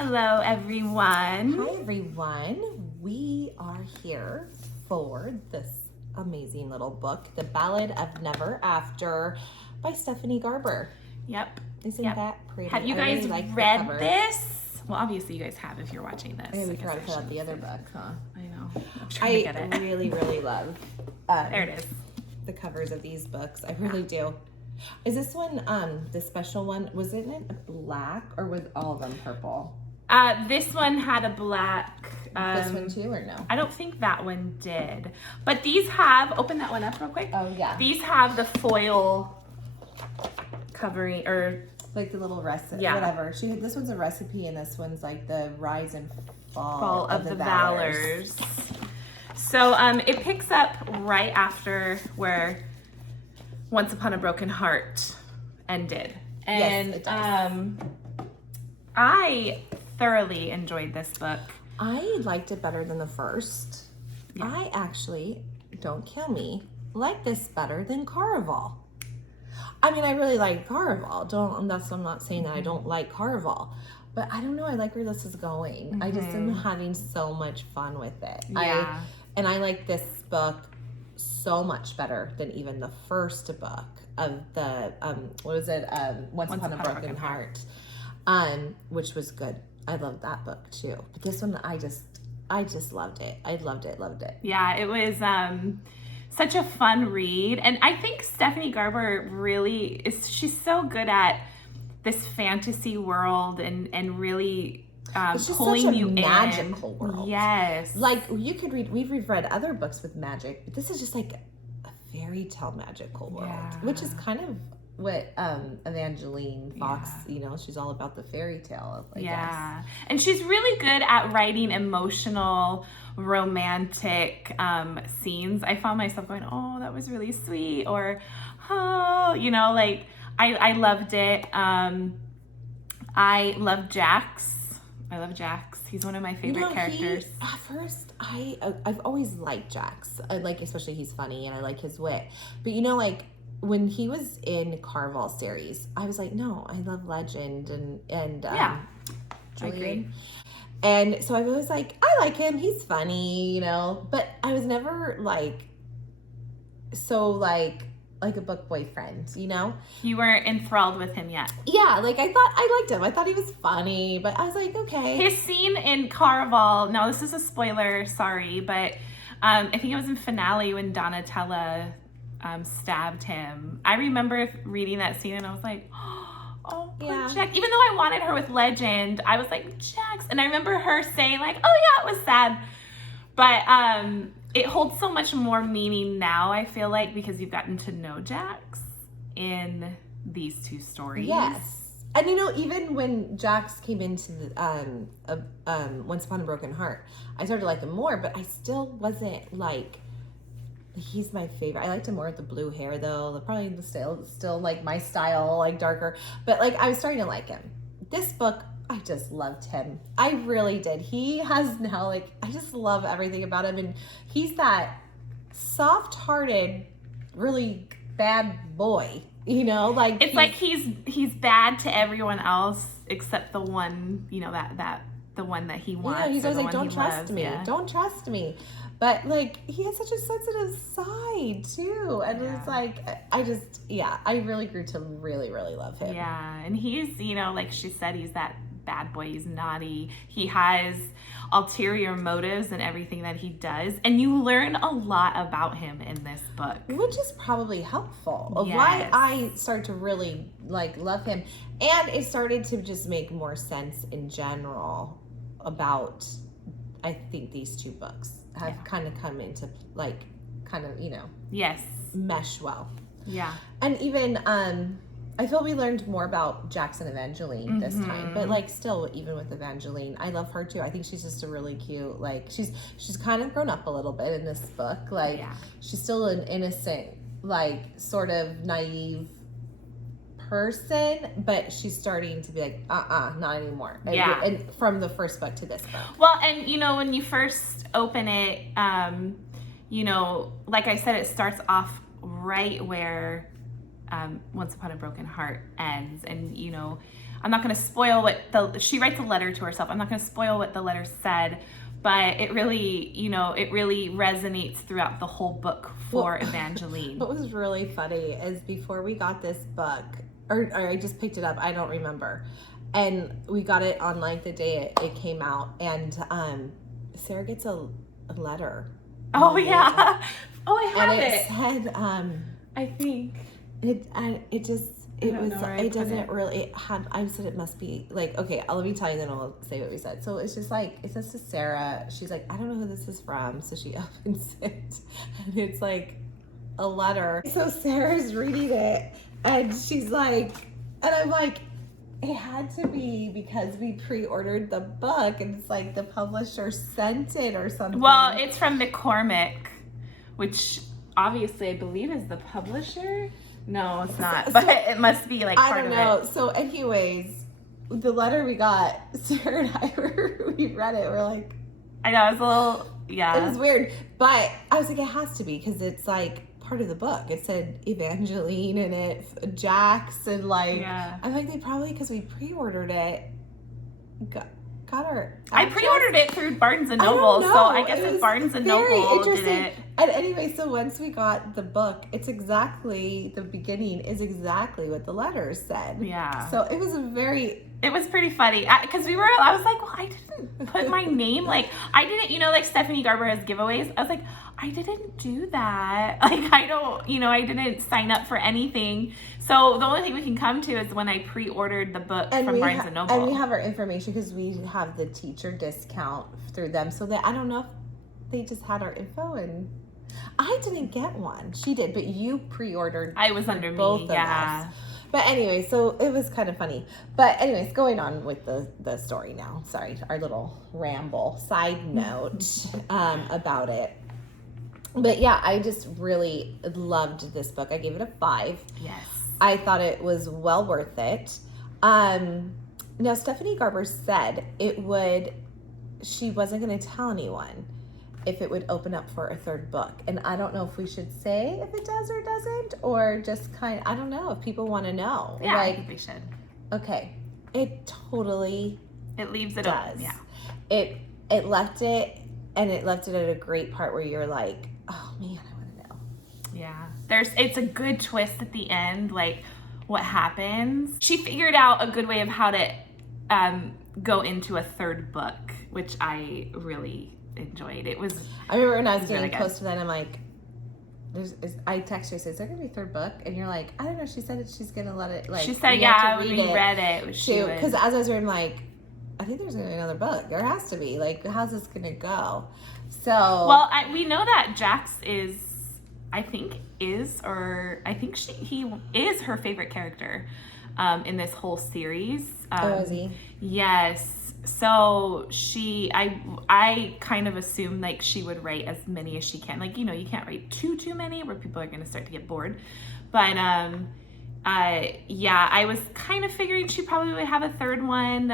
Hello, everyone. Hi, everyone. We are here for this amazing little book, The Ballad of Never After by Stephanie Garber. Yep. Isn't that pretty? Have you guys read this? Well, obviously you guys have if you're watching this. I forgot to fill out the other book, huh? I know. I'm trying to get it. really love there it is. the covers of these books. I really do. Is this one, the special one, was it black or was all of them purple? This one had a black. This one too, or no? I don't think that one did. But these have, open that one up real quick. Oh, yeah. These have the foil covering, or like the little recipe, yeah. Whatever. This one's a recipe, and this one's like the rise and fall of the Valors. So it picks up right after where Once Upon a Broken Heart ended. And yes, it does. I thoroughly enjoyed this book. I liked it better than the first. Yeah. I actually, don't kill me, like this better than Caraval. I mean, I really like Caraval. I'm not saying that I don't like Caraval, but I don't know. I like where this is going. Mm-hmm. I just am having so much fun with it. Yeah. I like this book so much better than even the first book of the Once Upon a Broken Heart, which was good. I loved that book too. But this one, I just loved it. I loved it. Yeah, it was such a fun read. And I think Stephanie Garber really she's so good at this fantasy world and really it's just pulling such a you magical in. world. Yes. Like we've read other books with magic, but this is just like a fairy tale magical world, which is kind of what Evangeline Fox, she's all about the fairy tale. I guess. And she's really good at writing emotional, romantic scenes. I found myself going, oh, that was really sweet, or oh, I loved it. I love Jax. He's one of my favorite characters. At first, I've always liked Jax. I like, especially he's funny and I like his wit. But when he was in Caraval series, I was like, no, I love Legend and I agree. And so I was like, I like him. He's funny, But I was never like a book boyfriend, You weren't enthralled with him yet. Yeah, I thought I liked him. I thought he was funny, but I was like, okay. His scene in Caraval, now this is a spoiler, sorry, but I think it was in finale when Donatella stabbed him. I remember reading that scene and I was like, oh, poor Jax. Even though I wanted her with Legend, I was like, Jax. And I remember her saying like, oh yeah, it was sad. But it holds so much more meaning now, I feel like, because you've gotten to know Jax in these two stories. Yes. And even when Jax came into the Once Upon a Broken Heart, I started to like him more, but I still wasn't like, he's my favorite. I liked him more with the blue hair though. Probably still like my style, like darker. But I was starting to like him. This book, I just loved him. I really did. He has now I just love everything about him, and he's that soft-hearted, really bad boy. It's like he's bad to everyone else except the one, the one that he wants. Yeah, he goes like, don't trust me. Yeah. Don't trust me. But he has such a sensitive side too. And it's I really grew to really, really love him. Yeah. And he's, like she said, he's that bad boy. He's naughty. He has ulterior motives in everything that he does. And you learn a lot about him in this book. Which is probably helpful of why I started to really love him. And it started to just make more sense in general about, I think these two books have kind of come into yes, mesh well. Yeah. And even I feel we learned more about Jax and Evangeline this time, but still, even with Evangeline, I love her too. I think she's just a really cute, she's kind of grown up a little bit in this book. She's still an innocent, sort of naive person, but she's starting to be not anymore. Yeah. And from the first book to this book. Well, and when you first open it, like I said, it starts off right where Once Upon a Broken Heart ends, and I'm not going to spoil what she writes a letter to herself. I'm not going to spoil what the letter said, but it really, you know, it really resonates throughout the whole book for Evangeline. What was really funny is before we got this book, or I just picked it up, I don't remember, and we got it on like the day it came out, and Sarah gets a letter. Oh yeah. Oh, I have and it. It said, I think it doesn't really, it had, I said it must be like, okay, let me tell you, then I'll say what we said. So it's just like, it says to Sarah, she's like, I don't know who this is from. So she opens it and it's like a letter. So Sarah's reading it and she's like, and I'm like, it had to be because we pre-ordered the book and it's like the publisher sent it or something. Well, it's from McCormick, which obviously I believe is the publisher. No, it's not, but it must be like part of it. I don't know. So anyways, the letter we got, Sarah and I we read it. We're like, I know, it was a little, yeah. It was weird, but I was like, it has to be because it's like part of the book. It said Evangeline in it, Jax, and like, yeah. I'm like, they probably, because we pre-ordered it, got our address. I pre-ordered it through Barnes & Noble, so I guess if Barnes & Noble did it. And anyway, so once we got the book, it's exactly, the beginning is exactly what the letters said. Yeah. So it was it was pretty funny because I was like, well, I didn't put my name, like, I didn't, you know, like Stephanie Garber has giveaways. I was like, I didn't do that. Like, I don't, you know, I didn't sign up for anything. So the only thing we can come to is when I pre-ordered the book from Barnes & Noble. And we have our information because we have the teacher discount through them. So that, I don't know if they just had our info and I didn't get one. She did, but you pre-ordered. I was under both me, of yeah. us. But anyway, so it was kind of funny. But anyways, going on with the story now. Sorry, our little ramble. Side note about it. But yeah, I just really loved this book. I gave it a 5. Yes. I thought it was well worth it. Now, Stephanie Garber said she wasn't going to tell anyone if it would open up for a third book. And I don't know if we should say if it does or doesn't, or just I don't know if people want to know. Yeah, I think we should. Okay. It totally leaves it does. open. Yeah. It left it, and it left it at a great part where you're like, oh man, I want to know. Yeah. It's a good twist at the end, like what happens. She figured out a good way of how to go into a third book, which I really enjoyed. I remember when I was getting really close to that, I'm like, I text her, is there gonna be a third book? And you're like, I don't know. She said she's gonna let it, like, she said, yeah, when we read it, because as I was reading, like, I think there's gonna be another book. There has to be. Like, how's this gonna go? So well, we know that Jax he is her favorite character in this whole series. Is he? Yes. So I kind of assume like she would write as many as she can. Like, you know, you can't write too many where people are going to start to get bored. But yeah, I was kind of figuring she probably would have a third one.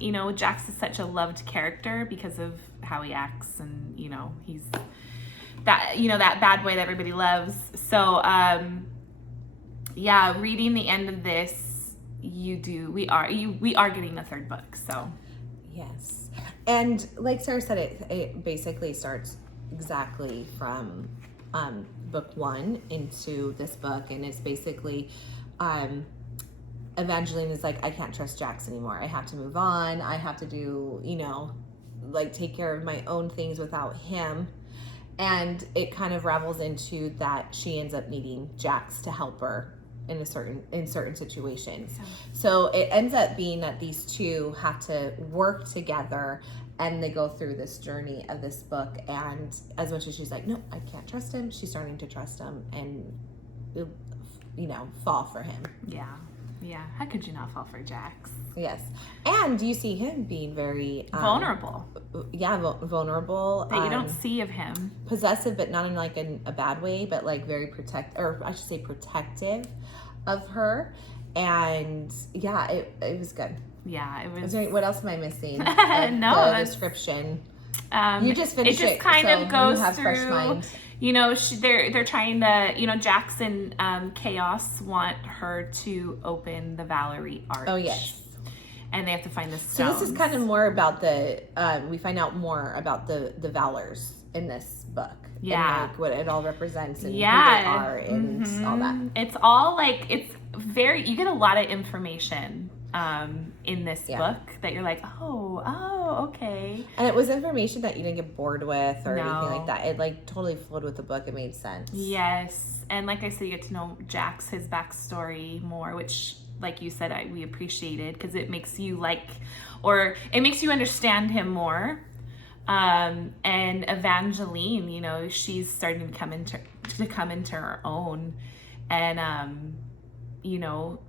You know, Jax is such a loved character because of how he acts, and you know, he's that, you know, that bad boy that everybody loves. So yeah, reading the end of this, we are getting a third book. So yes. And like Sarah said, it basically starts exactly from book 1 into this book, and it's basically Evangeline is like, I can't trust Jax anymore. I have to move on. I have to do, you know, like take care of my own things without him. And it kind of ravels into that she ends up needing Jax to help her in certain situations. So it ends up being that these two have to work together, and they go through this journey of this book. And as much as she's like, no, I can't trust him, she's starting to trust him and, you know, fall for him. Yeah. How could you not fall for Jax? Yes. And you see him being very vulnerable. Yeah, vulnerable. That you don't see of him. Possessive, but not in like a bad way, but like very protective of her. And yeah, it was good. Yeah, it was. What else am I missing? No, the description. You just finished it. It just kind of goes through. You know, they're trying to, you know, Jax and Chaos want her to open the Valor Arch. Oh yes. and they have to find the So stones. this is kind of more about the, we find out more about the Valors in this book. Yeah. And like what it all represents and who they are and all that. It's all like, it's very, you get a lot of information in this book that you're like, oh, okay. And it was information that you didn't get bored with or No. anything like that. It like totally flowed with the book. It made sense. Yes. And like I said, you get to know Jax, his backstory more, which like you said, we appreciated because it makes you like, or it makes you understand him more. And Evangeline, you know, she's starting to come into her own, and you know,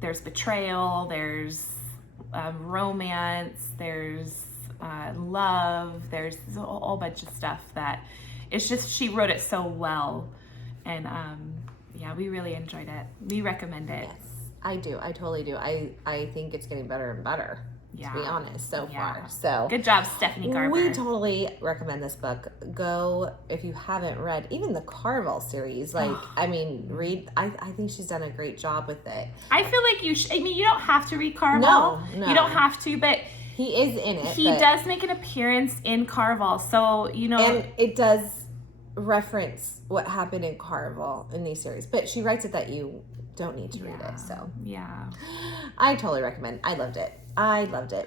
there's betrayal, there's romance, there's love, there's a whole bunch of stuff that it's just, she wrote it so well, and yeah, we really enjoyed it. We recommend it. Yes, I do. I totally do. I think it's getting better and better. To be honest, so far. So good job, Stephanie Garber. We totally recommend this book. Go if you haven't read even the Carvel series. Like, I mean, read. I think she's done a great job with it. I feel like you. I mean, you don't have to read Carvel. No, you don't have to. But he is in it. He does make an appearance in Carvel, so you know. And it does reference what happened in Carvel in these series, but she writes it that you don't need to read it. So yeah, I totally recommend. I loved it.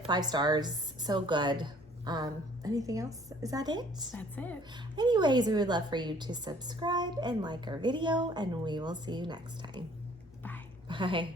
5 stars. So good. Anything else? Is that it? That's it. Anyways, we would love for you to subscribe and like our video, and we will see you next time. Bye. Bye.